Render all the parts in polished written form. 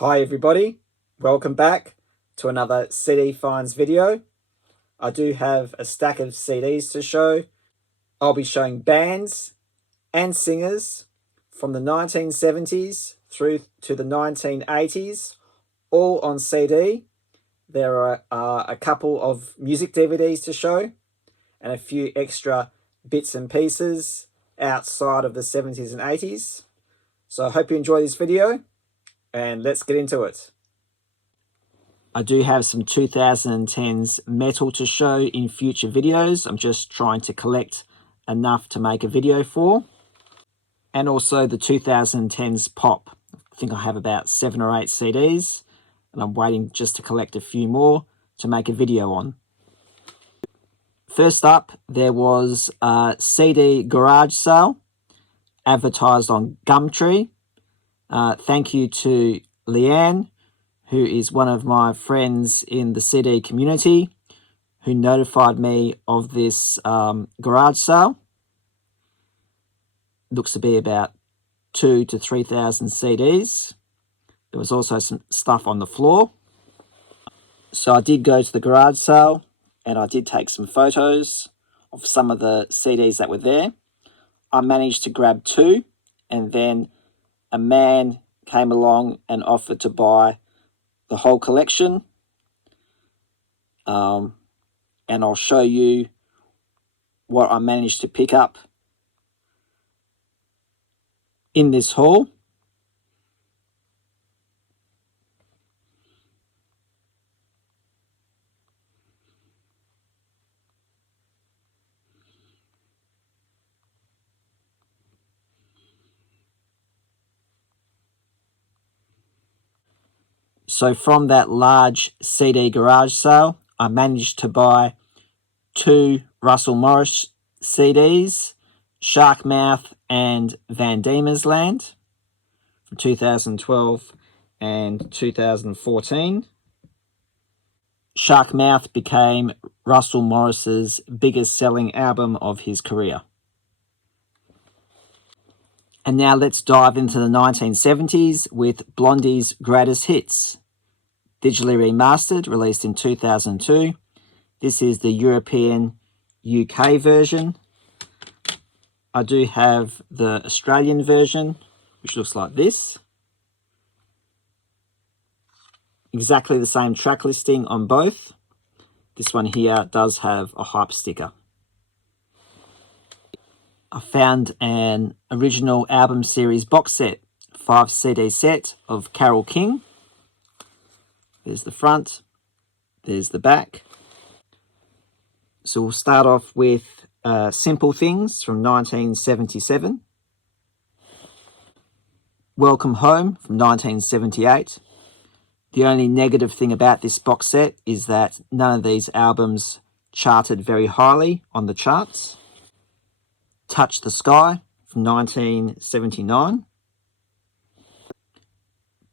Hi everybody, welcome back to another CD finds video. I do have a stack of CDs to show. I'll be showing bands and singers from the 1970s through to the 1980s, all on CD. There are a couple of music DVDs to show and a few extra bits and pieces outside of the 70s and 80s. So I hope you enjoy this video and let's get into it. I do have some 2010s metal to show in future videos. I'm just trying to collect enough to make a video for. And also the 2010s pop. I think I have about 7 or 8 CDs and I'm waiting just to collect a few more to make a video on. First up, there was a CD garage sale advertised on Gumtree. Thank you to Leanne, who is one of my friends in the CD community, who notified me of this garage sale. Looks to be about 2,000 to 3,000 CDs. There was also some stuff on the floor. So I did go to the garage sale and I did take some photos of some of the CDs that were there. I managed to grab 2, and then a man came along and offered to buy the whole collection. And I'll show you what I managed to pick up in this haul. So from that large CD garage sale, I managed to buy 2 Russell Morris CDs, Sharkmouth and Van Diemen's Land from 2012 and 2014. Sharkmouth became Russell Morris's biggest selling album of his career. And now let's dive into the 1970s with Blondie's Greatest Hits. Digitally remastered, released in 2002. This is the European UK version. I do have the Australian version, which looks like this. Exactly the same track listing on both. This one here does have a hype sticker. I found an original album series box set, 5 CD set of Carole King. There's the front, there's the back. So we'll start off with Simple Things from 1977. Welcome Home from 1978. The only negative thing about this box set is that none of these albums charted very highly on the charts. Touch the Sky from 1979.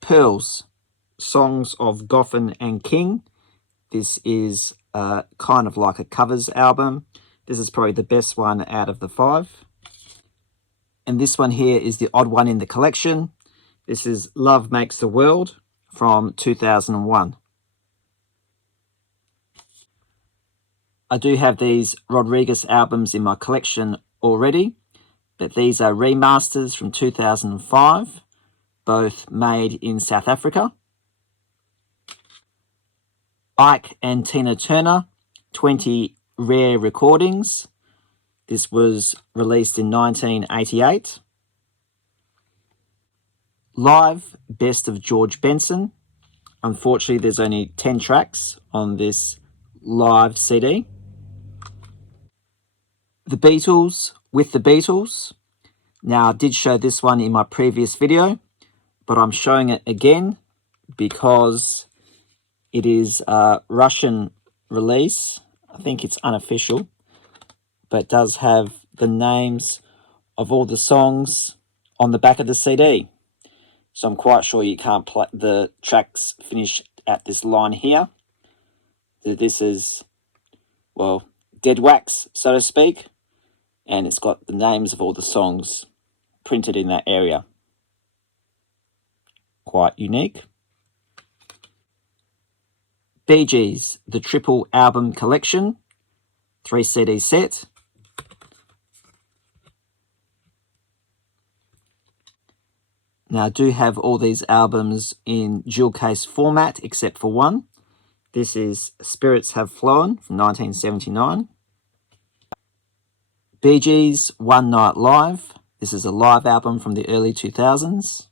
Pearls, Songs of Goffin and King. This is kind of like a covers album. This is probably the best one out of the 5. And this one here is the odd one in the collection. This is Love Makes the World from 2001. I do have these Rodriguez albums in my collection already, but these are remasters from 2005, both made in South Africa. Ike and Tina Turner, 20 Rare Recordings. This was released in 1988. Live, Best of George Benson. Unfortunately, there's only 10 tracks on this live CD. The Beatles, With the Beatles. Now, I did show this one in my previous video, but I'm showing it again because it is a Russian release. I think it's unofficial, but it does have the names of all the songs on the back of the CD. So I'm quite sure you can't play the tracks finish at this line here. This is, well, dead wax, so to speak. And it's got the names of all the songs printed in that area. Quite unique. Bee Gees, the triple album collection, 3 CD set. Now I do have all these albums in dual case format except for one. This is Spirits Have Flown from 1979. Bee Gees, One Night Live. This is a live album from the early 2000s.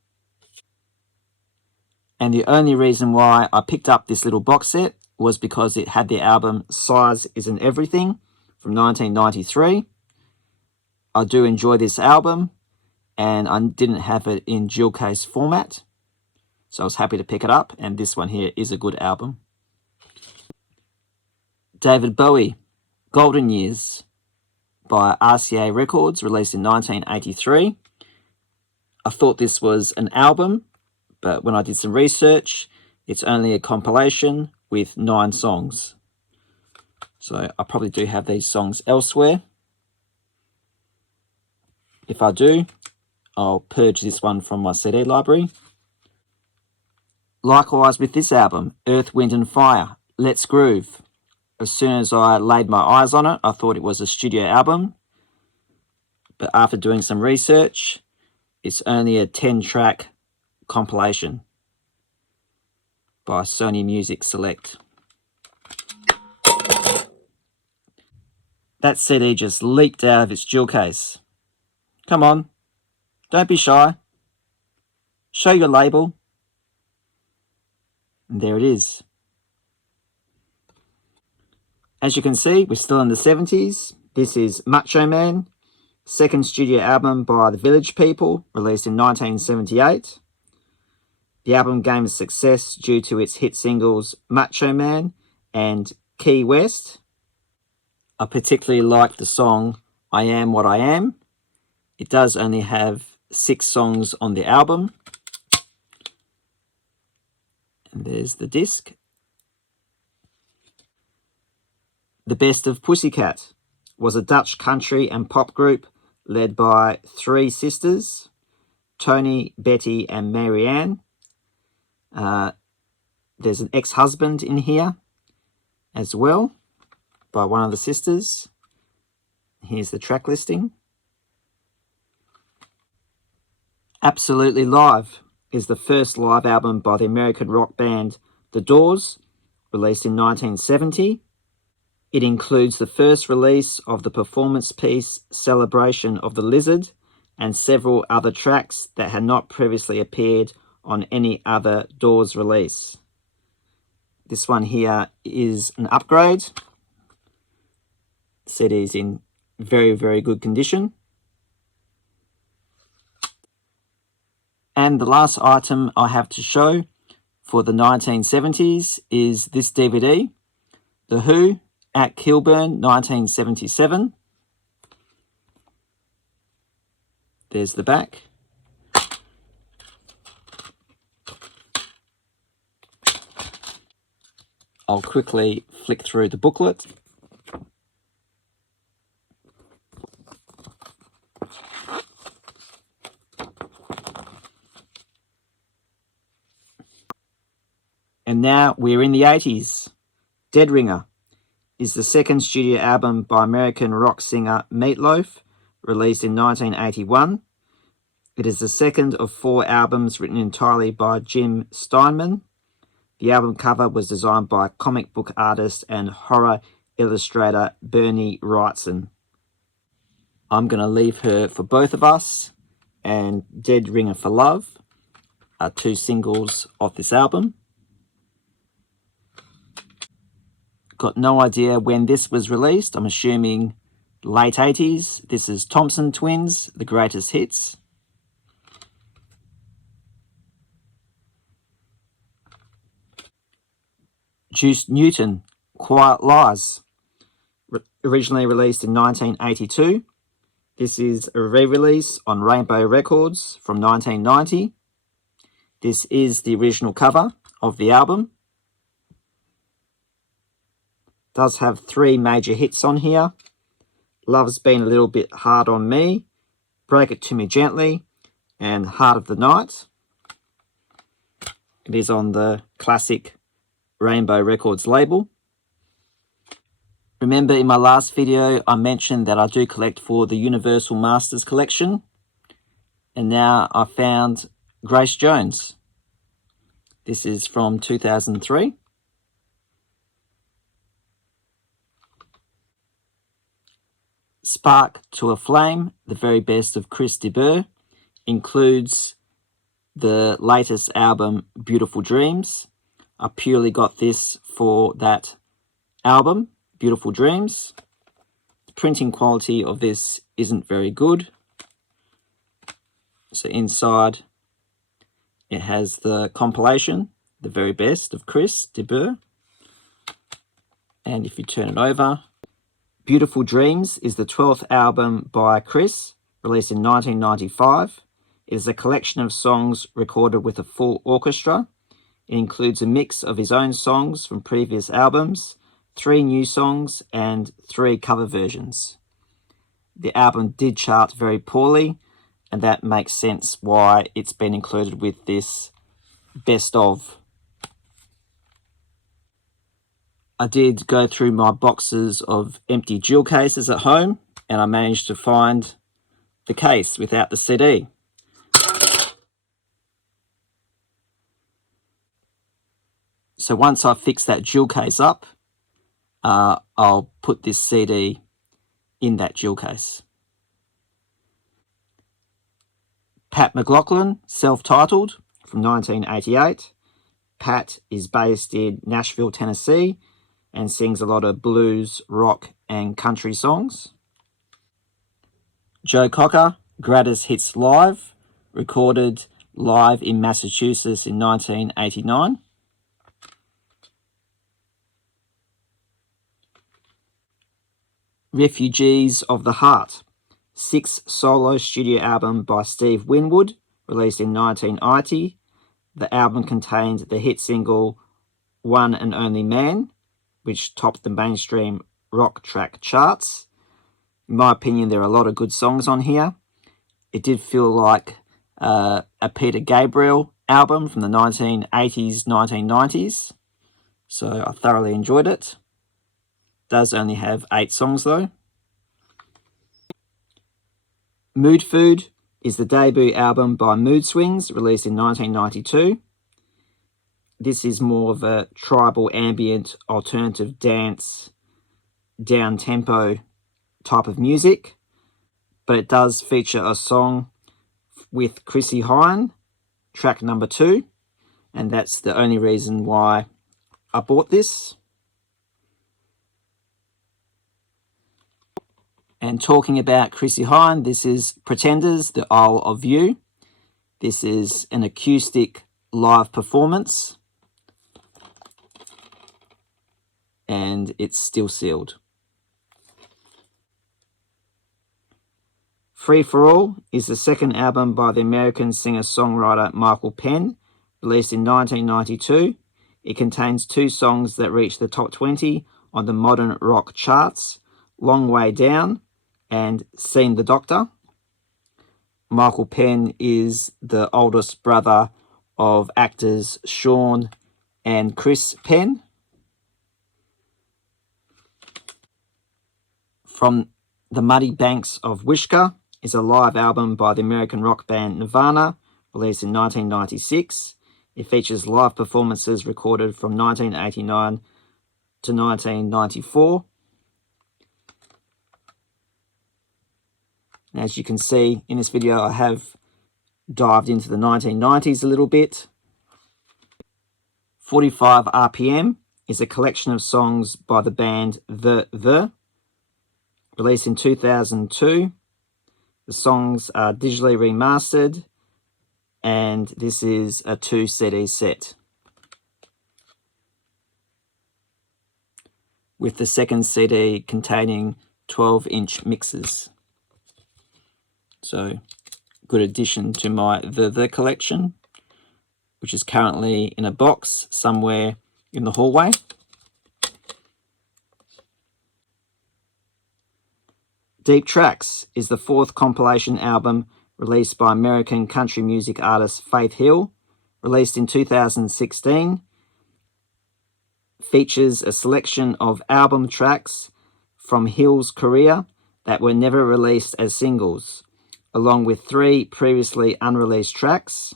And the only reason why I picked up this little box set was because it had the album Size Isn't Everything from 1993. I do enjoy this album, and I didn't have it in dual case format, so I was happy to pick it up, and this one here is a good album. David Bowie, Golden Years by RCA Records, released in 1983. I thought this was an album, but when I did some research, it's only a compilation with 9 songs. So I probably do have these songs elsewhere. If I do, I'll purge this one from my CD library. Likewise with this album, Earth, Wind and Fire, Let's Groove. As soon as I laid my eyes on it, I thought it was a studio album. But after doing some research, it's only a 10-track compilation by Sony Music Select. That CD just leaked out of its jewel case. Come on, don't be shy. Show your label. And there it is. As you can see, we're still in the 70s. This is Macho Man, second studio album by the Village People, released in 1978. The album gained success due to its hit singles Macho Man and Key West. I particularly like the song I Am What I Am. It does only have 6 songs on the album. And there's the disc. The Best of Pussycat was a Dutch country and pop group led by 3 sisters, Tony, Betty and Marianne. There's an ex-husband in here as well by one of the sisters. Here's the track listing. Absolutely Live is the first live album by the American rock band The Doors, released in 1970. It includes the first release of the performance piece Celebration of the Lizard and several other tracks that had not previously appeared on any other Doors release. This one here is an upgrade. The CD is in very, very good condition. And the last item I have to show for the 1970s is this DVD, The Who at Kilburn, 1977. There's the back. I'll quickly flick through the booklet. And now we're in the 80s. Dead Ringer is the second studio album by American rock singer Meat Loaf, released in 1981. It is the second of 4 albums written entirely by Jim Steinman. The album cover was designed by comic book artist and horror illustrator Bernie Wrightson. I'm going to leave her for Both of Us and Dead Ringer for Love are 2 singles off this album. Got no idea when this was released. I'm assuming late 80s. This is Thompson Twins, The Greatest Hits. Juice Newton, Quiet Lies, originally released in 1982. This is a re-release on Rainbow Records from 1990. This is the original cover of the album. Does have 3 major hits on here. Love's Been a Little Bit Hard on Me, Break It to Me Gently, and Heart of the Night. It is on the classic Rainbow Records label. Remember in my last video I mentioned that I do collect for the Universal Masters collection, and now I found Grace Jones. This is from 2003. Spark to a Flame, the very best of Chris de Burgh, includes the latest album Beautiful Dreams. I purely got this for that album, Beautiful Dreams. The printing quality of this isn't very good. So inside it has the compilation, the very best of Chris de Burgh. And if you turn it over, Beautiful Dreams is the 12th album by Chris, released in 1995. It is a collection of songs recorded with a full orchestra. It includes a mix of his own songs from previous albums, 3 new songs, and 3 cover versions. The album did chart very poorly, and that makes sense why it's been included with this best of. I did go through my boxes of empty jewel cases at home, and I managed to find the case without the CD. So once I fix that jewel case up, I'll put this CD in that jewel case. Pat McLaughlin, self-titled, from 1988. Pat is based in Nashville, Tennessee, and sings a lot of blues, rock, and country songs. Joe Cocker, Greatest Hits Live, recorded live in Massachusetts in 1989. Refugees of the Heart, 6th solo studio album by Steve Winwood, released in 1990. The album contained the hit single One and Only Man, which topped the mainstream rock track charts. In my opinion, there are a lot of good songs on here. It did feel like a Peter Gabriel album from the 1980s, 1990s. So I thoroughly enjoyed it. Does only have 8 songs though. Mood Food is the debut album by Mood Swings, released in 1992. This is more of a tribal ambient, alternative dance, down-tempo type of music, but it does feature a song with Chrissie Hynde, track number 2, and that's the only reason why I bought this. And talking about Chrissie Hynde, this is Pretenders, The Isle of You. This is an acoustic live performance, and it's still sealed. Free for All is the second album by the American singer-songwriter Michael Penn, released in 1992. It contains 2 songs that reached the top 20 on the modern rock charts, Long Way Down and Seen the Doctor. Michael Penn is the oldest brother of actors Sean and Chris Penn. From the Muddy Banks of Wishkah is a live album by the American rock band Nirvana, released in 1996. It features live performances recorded from 1989 to 1994. As you can see in this video, I have dived into the 1990s a little bit. 45 RPM is a collection of songs by the band The, released in 2002. The songs are digitally remastered, and this is a 2 CD set, with the second CD containing 12-inch mixes. So, good addition to my The collection, which is currently in a box somewhere in the hallway. Deep Tracks is the 4th compilation album released by American country music artist Faith Hill, released in 2016. features a selection of album tracks from Hill's career that were never released as singles, along with 3 previously unreleased tracks.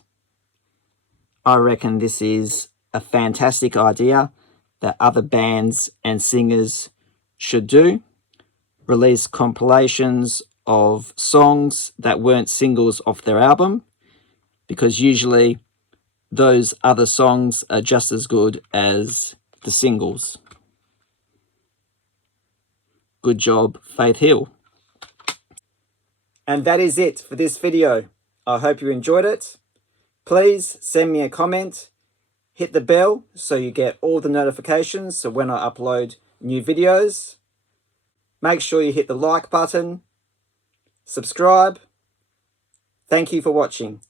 I reckon this is a fantastic idea that other bands and singers should do. Release compilations of songs that weren't singles off their album, because usually those other songs are just as good as the singles. Good job, Faith Hill. And that is it for this video. I hope you enjoyed it. Please send me a comment, hit the bell so you get all the notifications so when I upload new videos. Make sure you hit the like button, subscribe. Thank you for watching.